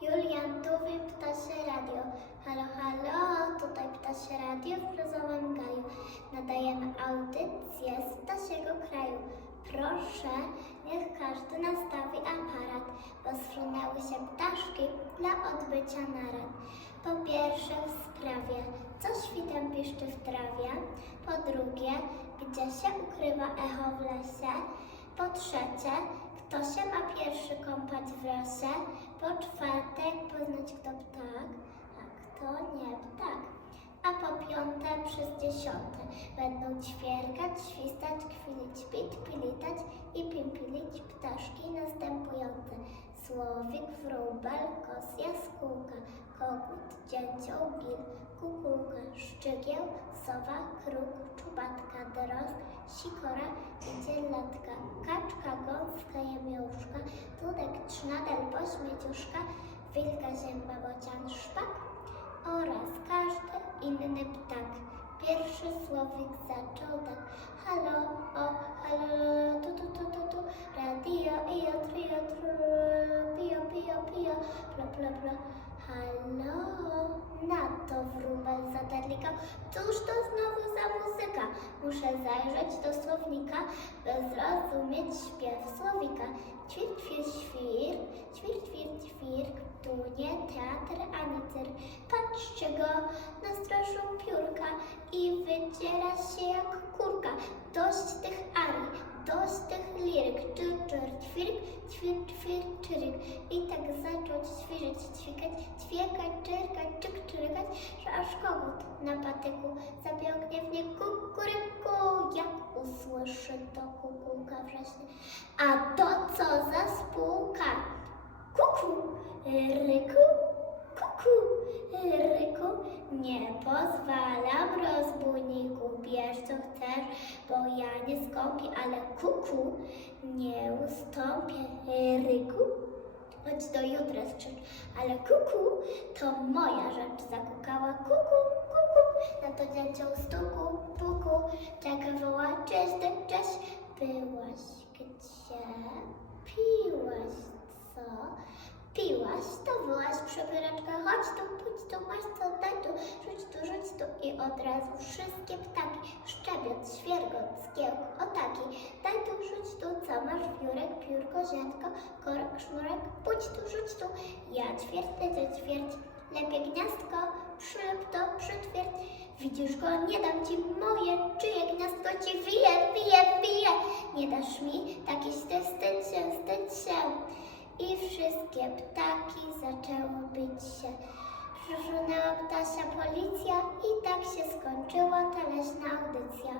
Julian Tuwi, Ptasie Radio. Halo, halo, tutaj Ptasie Radio w Brozowym Gaju. Nadajemy audycję z ptasiego kraju. Proszę, niech każdy nastawi aparat, bo sfrunęły się ptaszki dla odbycia narad. Po pierwsze w sprawie, co świtem piszczy w trawie. Po drugie, gdzie się ukrywa echo w lesie. Po trzecie, kto się ma pierwszy kąpać w rosie. Po czwarte, jak poznać kto ptak, a kto nie ptak. A po piąte, przez dziesiąte będą ćwierkać, świstać, kwilić, pit, pilitać i pimpilić ptaszki następujące. Słowik, wróbel, kos, jaskółka, dzięcioł, gil, kukułka, szczygieł, sowa, kruk, czubatka, drost, sikora i dzielatka, kaczka, gąska, jemiołszka, dudek, trznadel, pośmieciuszka, wilka, zięba, bocian, szpak oraz każdy inny ptak. Pierwszy słowik zaczął tak. Halo, o, halo, tu, tu, Halo, na to wróbel zadarlikał. Cóż to znowu za muzyka? Muszę zajrzeć do słownika, by zrozumieć śpiew słowika. Ćwir, ćwir, świr, ćwir, ćwir, ćwirk, tu nie teatr ani cyrk. Patrzcie go, nastraszył piórka i wydziera się jak kurka. Dość tych arii, dość. Ćwirk, ćwir, ćwir, czyryk. I tak zaczął ćwirzyć, ćwikać, ćwiekać, czyrkać, czyk, czyrkać, że aż kogut na patyku zabiał gniewnie kukuryku, jak usłyszy to kukułka wrześnie. A to co za spółka? Kuku, ryku, kuku, ryku, nie pozwalam rozbójniku, bierz co chcesz, bo ja nie skąpię, ale kuku, nie ustąpię, ryku. Chodź do jutra skrzycz, ale kuku, to moja rzecz, zakukała kuku, kuku, na to dzięcioł stuku, puku, czeka woła, cześć, cześć, byłaś gdzie? Piłaś co? Piłaś, to przebieraczka, chodź tu, pójdź tu, masz co, daj tu, rzuć tu, rzuć tu i od razu wszystkie ptaki, szczebiot, świergot, zgiełk, otaki, daj tu, rzuć tu, co masz, wiórek, piórko, ziarnko, korek, sznurek, pójdź tu, rzuć tu, ja ćwierć, ty, ty ćwierć, lepiej gniazdko, przylep to, przytwierdź, widzisz go, nie dam ci moje, czyje gniazdko ci wije, wije, wije, nie dasz mi, taki wstyd, się, wstydź się. Wszystkie ptaki zaczęły bić się. Przyszłynęła ptasia policja i tak się skończyła ta leśna audycja.